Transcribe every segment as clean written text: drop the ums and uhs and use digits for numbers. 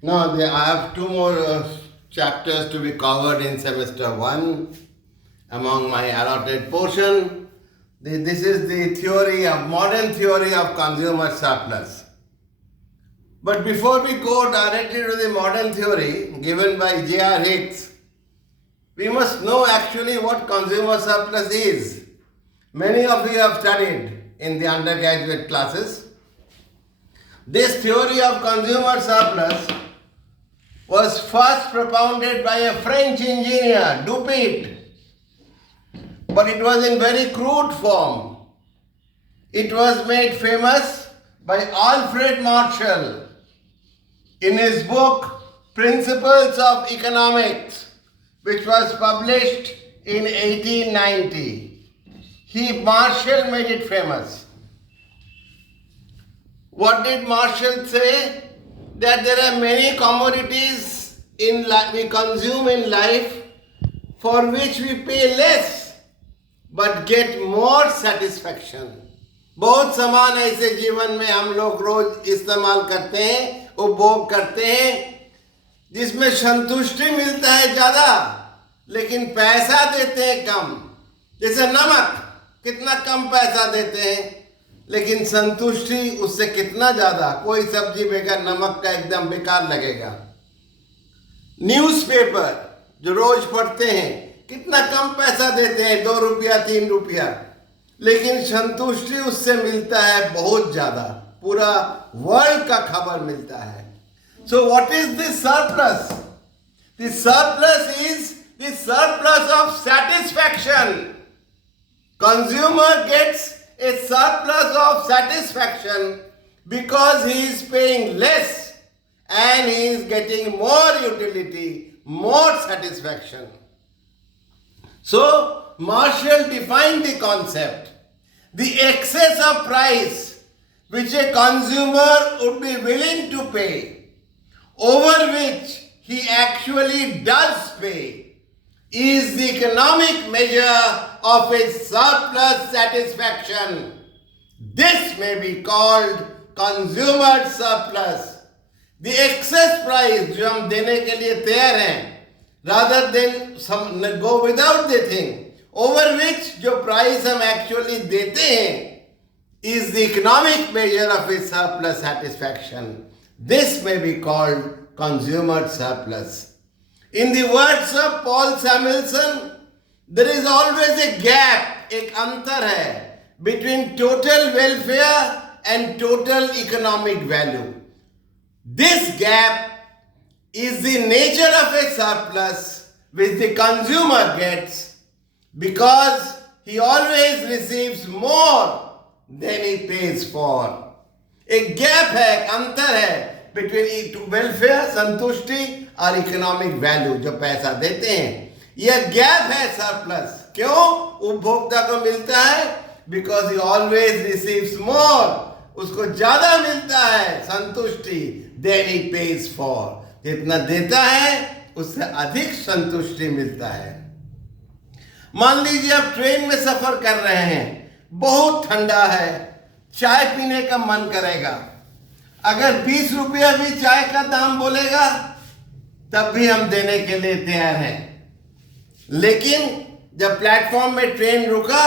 Now, I have two more chapters to be covered in semester one among my allotted portion. This is the modern theory of consumer surplus. But before we go directly to the modern theory given by J.R. Hicks, we must know actually what consumer surplus is. Many of you have studied in the undergraduate classes. This theory of consumer surplus was first propounded by a French engineer, Dupuit, but it was in very crude form. It was made famous by Alfred Marshall in his book Principles of Economics, which was published in 1890. Marshall made it famous. What did Marshall say? That there are many commodities we consume in life for which we pay less but get more satisfaction. बहुत सामान ऐसे जीवन में हम लोग रोज इस्तेमाल करते हैं, उपभोग करते हैं, जिसमें संतुष्टि मिलता है ज़्यादा लेकिन पैसा देते हैं कम. जैसे नमक, कितना कम पैसा देते हैं लेकिन संतुष्टि उससे कितना ज़्यादा. कोई सब्जी बगैर नमक का एकदम बेकार लगेगा. न्यूज़पेपर जो रोज पढ़ते हैं, कितना कम पैसा देते हैं, 2 रुपया 3 रुपया, लेकिन संतुष्टि उससे मिलता है बहुत ज़्यादा. पूरा वर्ल्ड का खबर मिलता है. So what is this surplus? This surplus is the surplus of satisfaction. Consumer gets a surplus of satisfaction because he is paying less and he is getting more utility, more satisfaction. So, Marshall defined the concept. The excess of price which a consumer would be willing to pay, over which he actually does pay, is the economic measure of a surplus satisfaction. This may be called consumer surplus. The excess price जो हम देने के लिए तैयार हैं, rather than go without the thing, over which जो price हम actually देते हैं, is the economic measure of a surplus satisfaction. This may be called consumer surplus. In the words of Paul Samuelson, there is always a gap, एक अंतर है, between total welfare and total economic value. This gap is the nature of a surplus which the consumer gets because he always receives more than he pays for. एक gap है, एक अंतर है between welfare, संतुष्टि और economic value जो पैसा देते हैं. यह गैप है सरप्लस. क्यों? उपभोक्ता को मिलता है बिकॉज ही ऑलवेज रिसीव्स मोर, उसको ज्यादा मिलता है संतुष्टि देन ही पेज फॉर. जितना देता है उससे अधिक संतुष्टि मिलता है. मान लीजिए आप ट्रेन में सफर कर रहे हैं, बहुत ठंडा है, चाय पीने का मन करेगा. अगर 20 रुपया भी चाय का दाम बोलेगा तब भी हम देने के लिए तैयार हैं. लेकिन जब प्लेटफॉर्म में ट्रेन रुका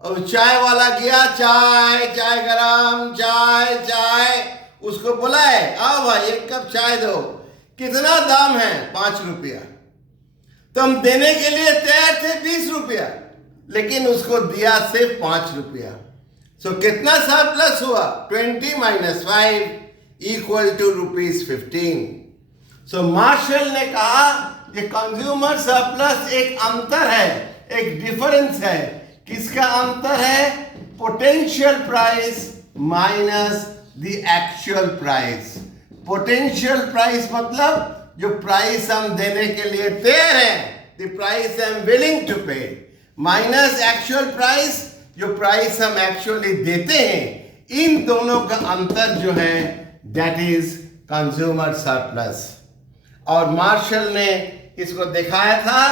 और चाय वाला गया, चाय चाय गरम, चाय चाय, उसको बुलाए, आओ भाई 1 कप चाय दो. कितना दाम है? 5 रुपया. तो हम देने के लिए तैयार थे 20 रुपया, लेकिन उसको दिया सिर्फ 5 रुपया. सो कितना सरप्लस हुआ? 20 - 5 इक्वल टू ₹15. सो मार्शल ने कहा कि कंज्यूमर सरप्लस एक अंतर है, एक डिफरेंस है. किसका अंतर है? Potential price minus the actual price. Potential price मतलब जो प्राइस हम देने के लिए तैयार हैं, the price I am willing to pay, minus actual price, जो प्राइस हम एक्चुअली देते हैं. इन दोनों का अंतर जो है दैट इज कंज्यूमर सरप्लस. और मार्शल ने इसको दिखाया था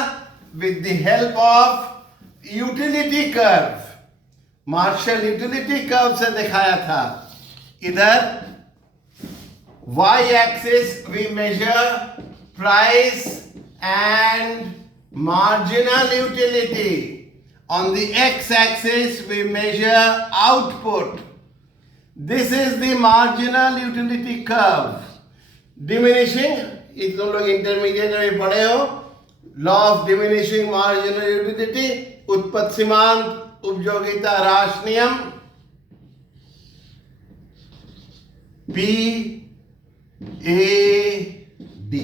with the help of utility curve. Marshall utility curve से दिखाया था. इधर Y-axis we measure price and marginal utility. On the x-axis we measure output. This is the marginal utility curve. Diminishing, ये तुम लोग इंटरमीडिएट में पढ़े हो, law of diminishing marginal utility, उत्पत्तिमांत उपयोगिता ह्रास नियम, PAD.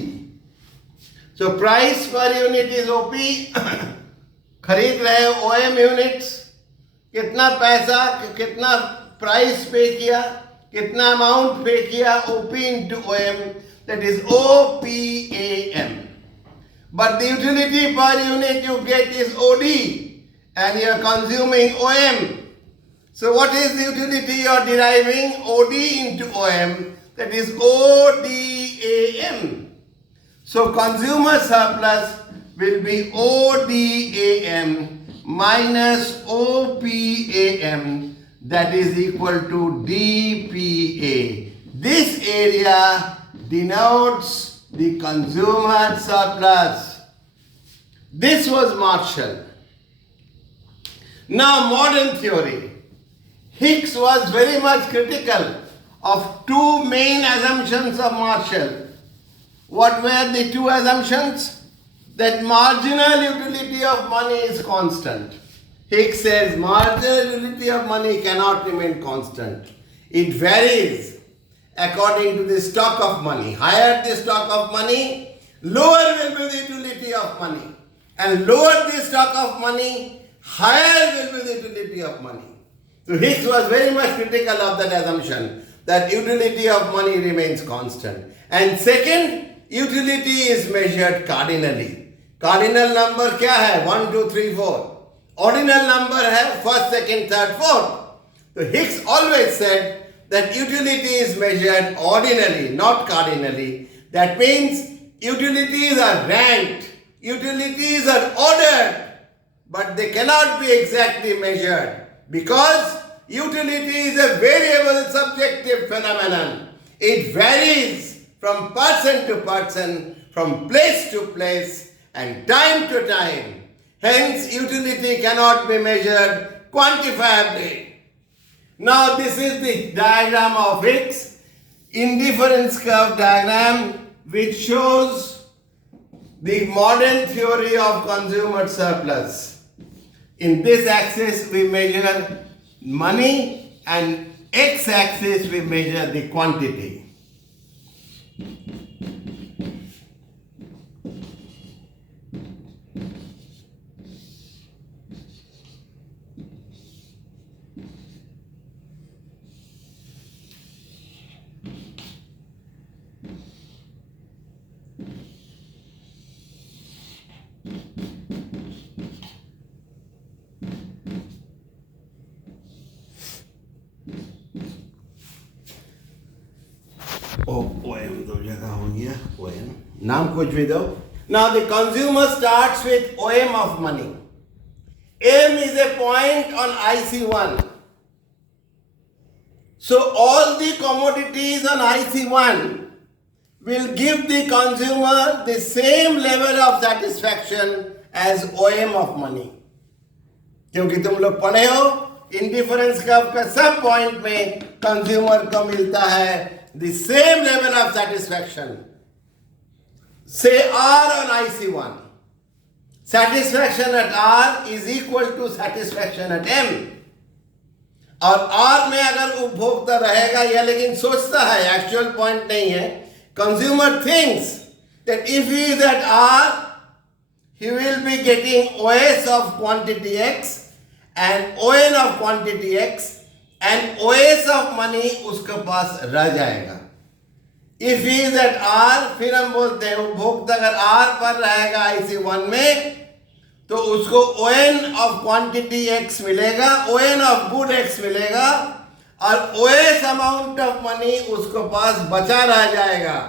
So price per unit is OP. खरीद रहे हो OM यूनिट्स, कितना पैसा, कितना प्राइस पे किया, कितना अमाउंट पे किया, OP into OM, that is OPAM. But the utility per unit you get is OD and you are consuming OM. So what is the utility you are deriving? OD into OM, that is ODAM. So consumer surplus will be ODAM minus OPAM, that is equal to DPA. This area denotes the consumer surplus. This was Marshall. Now modern theory. Hicks was very much critical of two main assumptions of Marshall. What were the two assumptions? That marginal utility of money is constant. Hicks says marginal utility of money cannot remain constant. It varies according to the stock of money. Higher the stock of money, lower will be the utility of money. And lower the stock of money, higher will be the utility of money. So Hicks was very much critical of that assumption, that utility of money remains constant. And second, utility is measured cardinally. Cardinal number क्या है? 1, 2, 3, 4. Ordinal number है first, second, third, fourth. So Hicks always said that utility is measured ordinally, not cardinally. That means utilities are ranked, utilities are ordered, but they cannot be exactly measured because utility is a variable subjective phenomenon. It varies from person to person, from place to place, and time to time. Hence, utility cannot be measured quantifiably. Now, this is the diagram of Hicks, indifference curve diagram, which shows the modern theory of consumer surplus. In this axis, we measure money, and x-axis, we measure the quantity. OM दो जगह हो गया, OM नाम कुछ भी दो. Now the consumer starts with OM of money. M is a point on IC1. So all the commodities on IC1 will give the consumer the same level of satisfaction as OM of money. क्योंकि तुम लोग पढ़े हो, indifference curve का सब point में consumer को मिलता है the same level of satisfaction. Say R on IC1. Satisfaction at R is equal to satisfaction at M. और R में अगर उपभोक्ता रहेगा या लेकिन सोचता है, एक्चुअल पॉइंट नहीं है. Consumer thinks that if he is at R, he will be getting OS of quantity X and ON of quantity X and OS of money उसके पास रह जाएगा. If he is at R, फिर हम बोलते हैं उपभोक्ता अगर R पर रहेगा IC1 में, तो उसको ON of quantity X मिलेगा, ON of good X मिलेगा और OS amount of money उसको पास बचा रह जाएगा.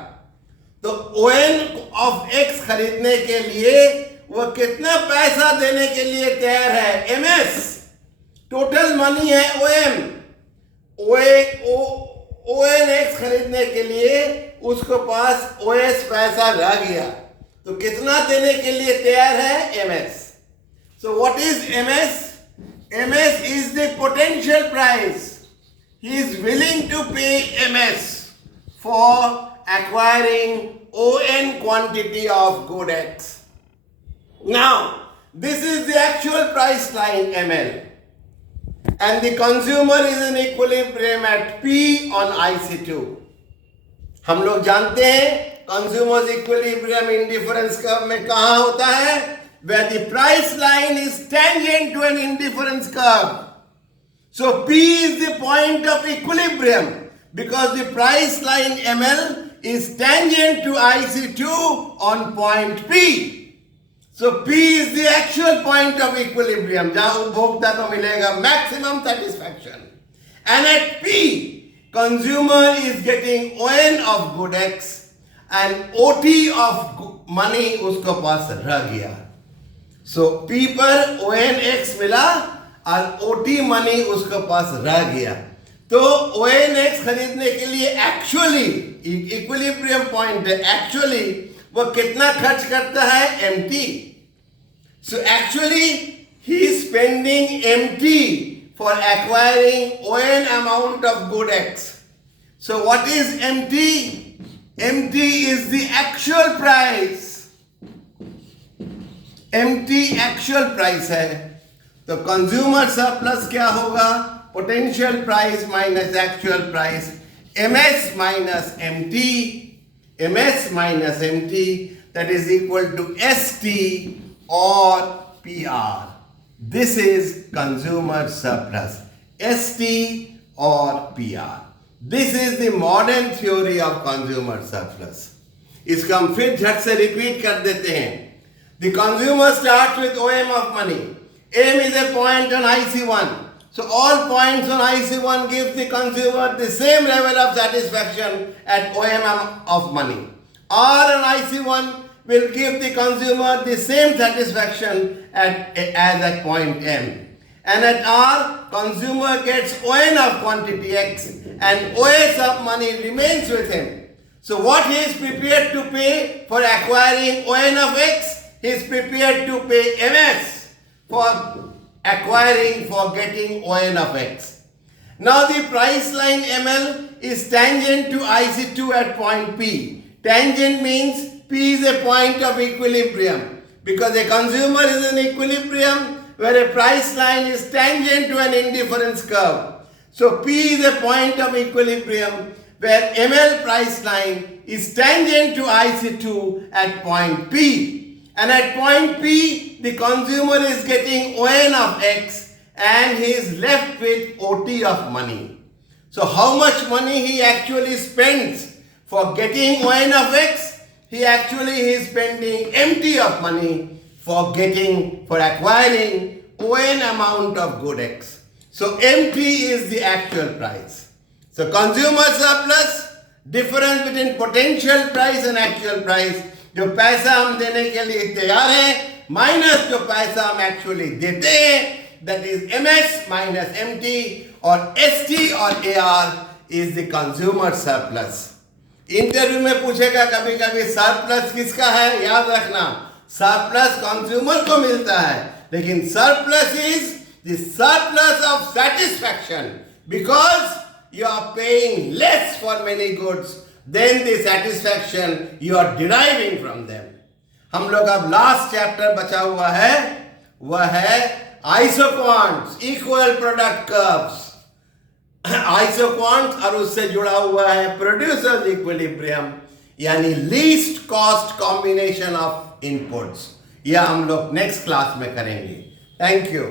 तो ON of X खरीदने के लिए वो कितना पैसा देने के लिए तैयार है? MS. टोटल मनी है OM. ONX खरीदने के लिए उसको पास OS पैसा रह गया, तो कितना देने के लिए तैयार है? MS. So what is MS? MS is the potential price. He is willing to pay MS for acquiring ON quantity of good X. Now, this is the actual price line ML. And the consumer is in equilibrium at P on IC2. हम लोग जानते हैं consumers equilibrium indifference curve में कहाँ होता है? Where the price line is tangent to an indifference curve. So P is the point of equilibrium because the price line ML is tangent to IC2 on point P. So P is the actual point of equilibrium जहाँ उपभोक्ता को मिलेगा maximum satisfaction. And at P, consumer is getting ON of good X and OT of money उसको पास रह गया. So P पर ONX मिला और OT मनी उसके पास रह गया. तो ONX खरीदने के लिए एक्चुअली इक्विलिब्रियम पॉइंट है, एक्चुअली वो कितना खर्च करता है? MT. So actually he is spending MT for acquiring ON amount of good X. So what is MT? MT is the actual price. MT actual price है. तो कंज्यूमर सरप्लस क्या होगा? Potential price minus actual price, MS minus MT, MS minus MT, that is equal to ST or PR. This is consumer surplus, ST or PR. This is the modern theory of consumer surplus. इसका हम फिर झट से repeat कर देते हैं. The consumer starts with OM of money. M is a point on IC1. So all points on IC1 gives the consumer the same level of satisfaction at OM of money. R on IC1 will give the consumer the same satisfaction as at point M. And at R, consumer gets ON of quantity X and OS of money remains with him. So what he is prepared to pay for acquiring ON of X? He is prepared to pay MS for acquiring, for getting ON of X. Now the price line ML is tangent to IC2 at point P. Tangent means P is a point of equilibrium because a consumer is in equilibrium where a price line is tangent to an indifference curve. So P is a point of equilibrium where ML price line is tangent to IC2 at point P. And at point P, the consumer is getting ON of X and he is left with OT of money. So how much money he actually spends for getting ON of X? He actually is spending MT of money for acquiring ON amount of good X. So MT is the actual price. So consumer surplus, difference between potential price and actual price. जो पैसा हम देने के लिए तैयार हैं minus जो पैसा हम एक्चुअली देते हैं, that is MS minus MT, और ST और AR is the consumer surplus. Interview में पूछेगा कभी कभी सरप्लस किसका है? याद रखना, सरप्लस कंज्यूमर को मिलता है, लेकिन surplus is the surplus of satisfaction because you are paying less for many goods then the satisfaction you are deriving from them. हम लोग अब लास्ट चैप्टर बचा हुआ है, वह है आइसोक्वांट्स, इक्वल प्रोडक्ट कर्व्स. आइसोक्वांट्स और उससे जुड़ा हुआ है प्रोड्यूसर्स इक्विलिब्रियम, यानी least cost combination of inputs. यह हम लोग नेक्स्ट क्लास में करेंगे. Thank you.